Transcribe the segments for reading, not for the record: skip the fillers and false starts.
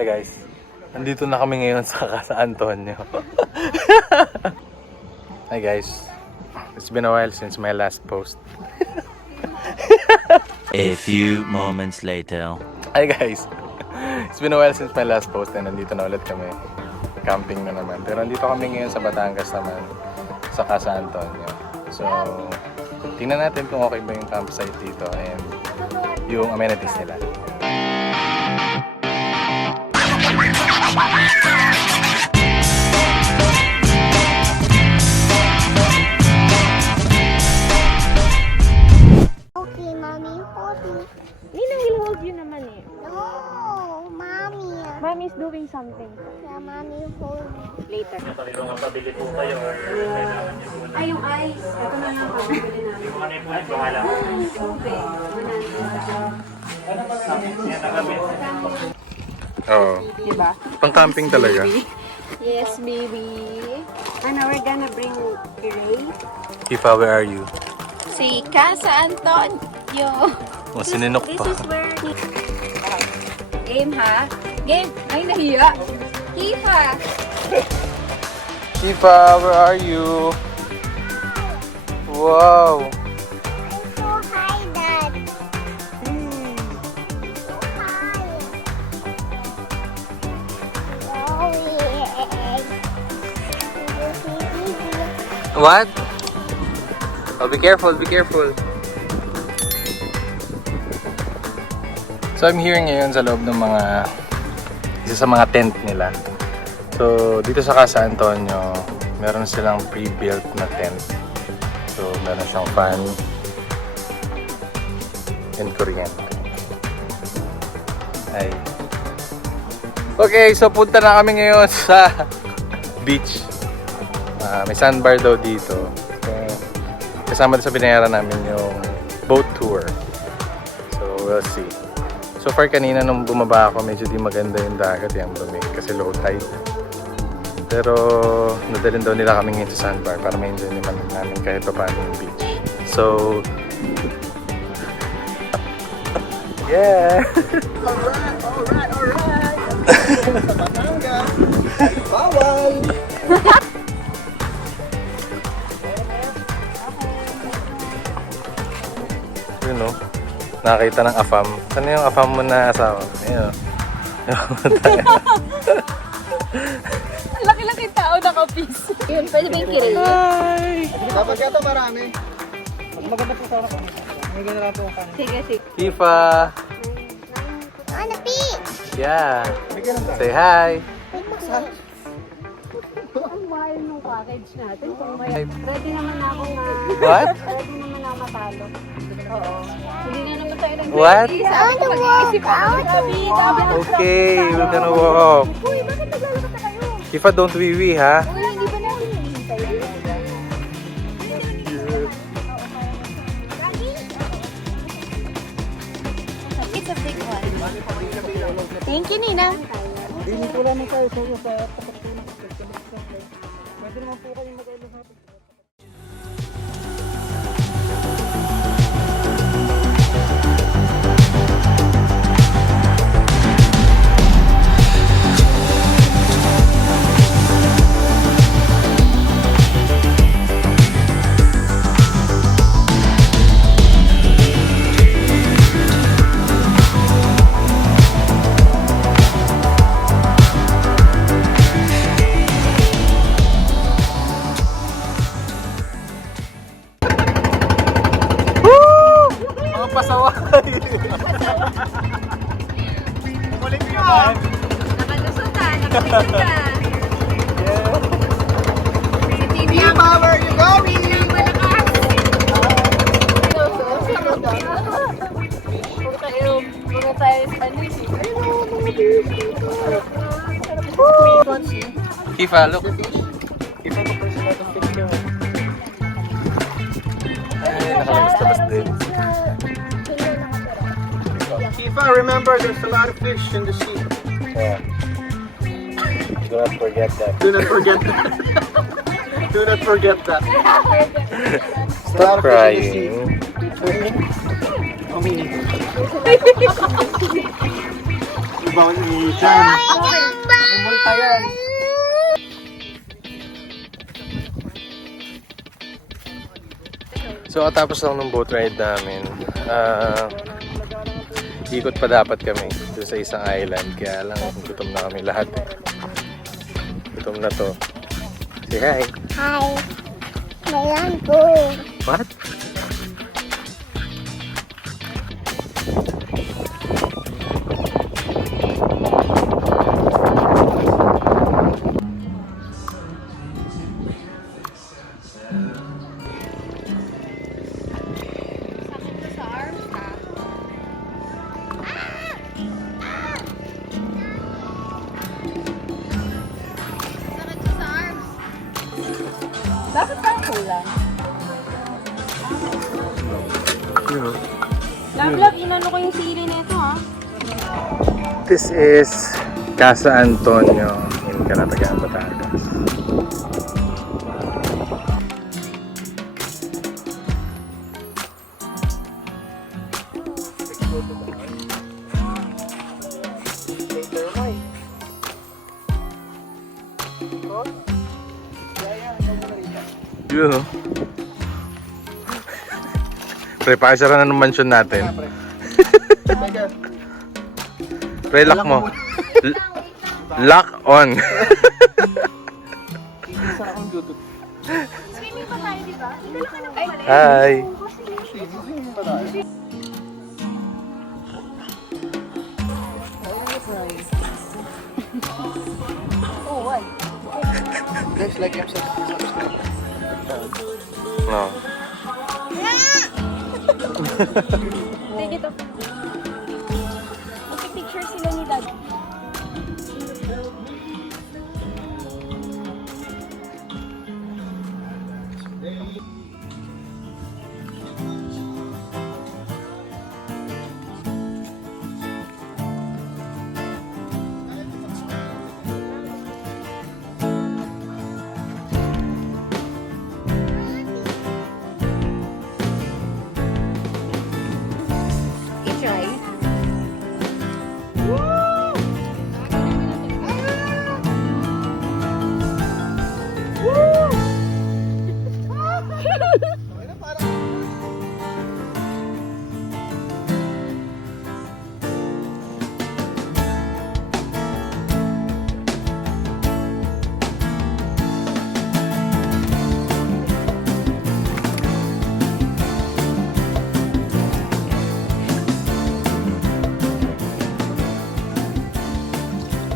Hi guys, nandito na kami ngayon sa Casa Antonio. Hi guys, it's been a while since my last post. A few moments later. Hi guys, it's been a while since my last post and nandito na ulit kami. Camping na naman. Pero nandito kami ngayon sa Batangas naman, sa Casa Antonio. So, tingnan natin kung okay ba yung campsite dito and yung amenities nila. Okay, mommy, hold me. Ninang will hold you naman eh. No, mommy. Mommy's doing something. Yeah, mommy, hold me. Later. Pabili po kayo or Ay, yung ice. Ito na lang pabili namin. yung ano yung pulit, bahala. Oo. Diba? Pang camping talaga. Yes, baby. And now we're gonna bring Ray. Kifa, where are you? Si Casa Antonio. O, sininok This pa. is where... Game, ha? Game! Ay, nahiya. Kifa! Kifa, where are you? Wow. So high, Dad. So high. Oh, yeah. What? Oh, be careful, be careful. So I'm here ngayon sa loob ng isa sa mga tent nila. So dito sa Casa Antonio, meron silang pre-built na tent. So meron siyang fan and kuryente. Ay. Okay, so punta na kami ngayon sa beach. May sandbar daw dito. So, kasama sa binayaran namin yung boat tour. So we'll see. So far kanina nung bumaba ako, medyo di maganda yung dagat, yung dumi kasi low tide. Pero nadalhin daw nila kami ngayon sa sandbar para ma-enjoy namin kahit pa paano yung beach. So yeah! Alright! Sa Batangas! Bawal! You know, nakakita ng afam. Ano yung afam mo na asawa? Ayun o. Ang laki-laki tao nakapis. Yun, pwede ba yung kiril? Hi! Dapat yata marami. Mas maganda po sana kung may gano'n lang po ang kanin. Sige, sige. Kifa! On the beach. Yeah! Bigyan ng Say hi! Ang mahal ng package natin. Kung may... Ready naman ako What? Ready naman ako matalo. Oo. Hindi na naman tayo nag-ready. What? Sabi ko mag-iisip ako. Okay, we're gonna walk. Uy, bakit naglalakad na kayo? Kifa, don't wee-wee, ha? Uy, hindi ba natin hinihintay? It's a big one. Thank you, Nina. Hindi po naman tayo sa tapat po ng pwede naman po kayong mag-ailong natin. Pasaway! Bumalik ka! Nakalusot ka, nakalusot ka. Si Team Yang. Where are you going? Team Yang malakas. Punta tayo sa Anisi. Kifa, look! Iba po person natin picture. Ay, nakalabas-labas din. Kifa, remember there's a lot of fish in the sea. Yeah. Do not forget that. Do not forget that. Do not forget that. Stop crying. Diba? bawal umuwi dyan. May multa yan. So katapos lang ng boat ride namin, ikot pa dapat kami doon sa isang island. Kaya lang gutom na kami lahat eh. Gutom na to. Say hi. Hi. Mayan po. What? Dapat parang kulang. Love, inano ko yung sili nito ha. This is Casa Antonio in Calatagan, Batangas. Yun o. Pre, pakisara na ng mansion natin. Pre, lock mo. Lock on. Swimming pa tayo, di ba? Dala ka ng pala. Hi. Oh, why? Guys, like and subscribe. No. Take it off. Magpipicture sila ni Dad. Try.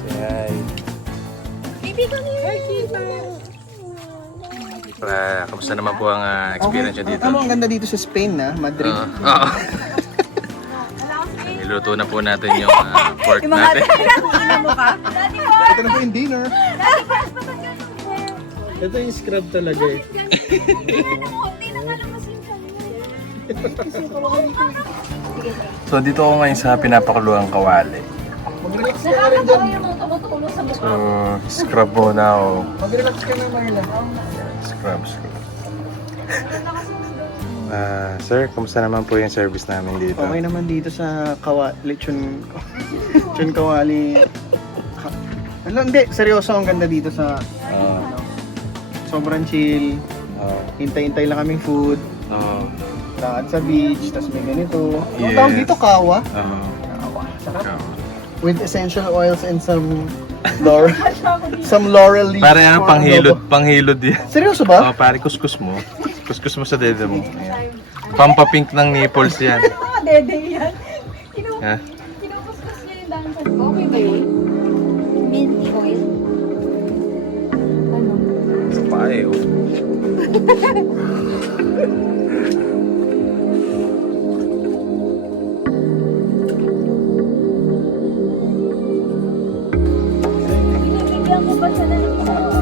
Say hi. Baby, come here. Kamusta naman po ang experience nyo dito? Ang ganda dito sa Spain na, Madrid. Oo. Niluto na po natin yung pork natin. Ina mo ka? Daddy, boy. Ito na po yung dinner. Daddy, boy. Patagyan mo, boy. Ito yung scrub talaga eh. Hindi na malamas yung So dito ako ngayon sa pinapakuluang kawali. Mag-relax ka na rin dyan. yung tumutulong sa So scrub muna ako. Mag-relax ka na, Marla. Scrub. Sir, kumusta naman po yung service namin dito? Okay naman dito sa lechon kawali. Hindi, seryoso ang ganda dito sa sobrang chill. Hintay-hintay lang kaming food. Lakad sa beach, tas may ganito. Ang tawag dito, kawa. Kawa. Sarap. With essential oils and some laurel leaves. Pare ano, for panghilod yan. Seryoso ba? Oh, pare, kuskus mo. Kuskus mo sa dede mo. Ayan. Pampapink ng nipples yan. mga dede yan. Ha? Kinukuskus niya yung dahil sa... Okay ba yun? Minty oil? Ano? Sa pae, oh. Binibigyan ko ba siya ng isa?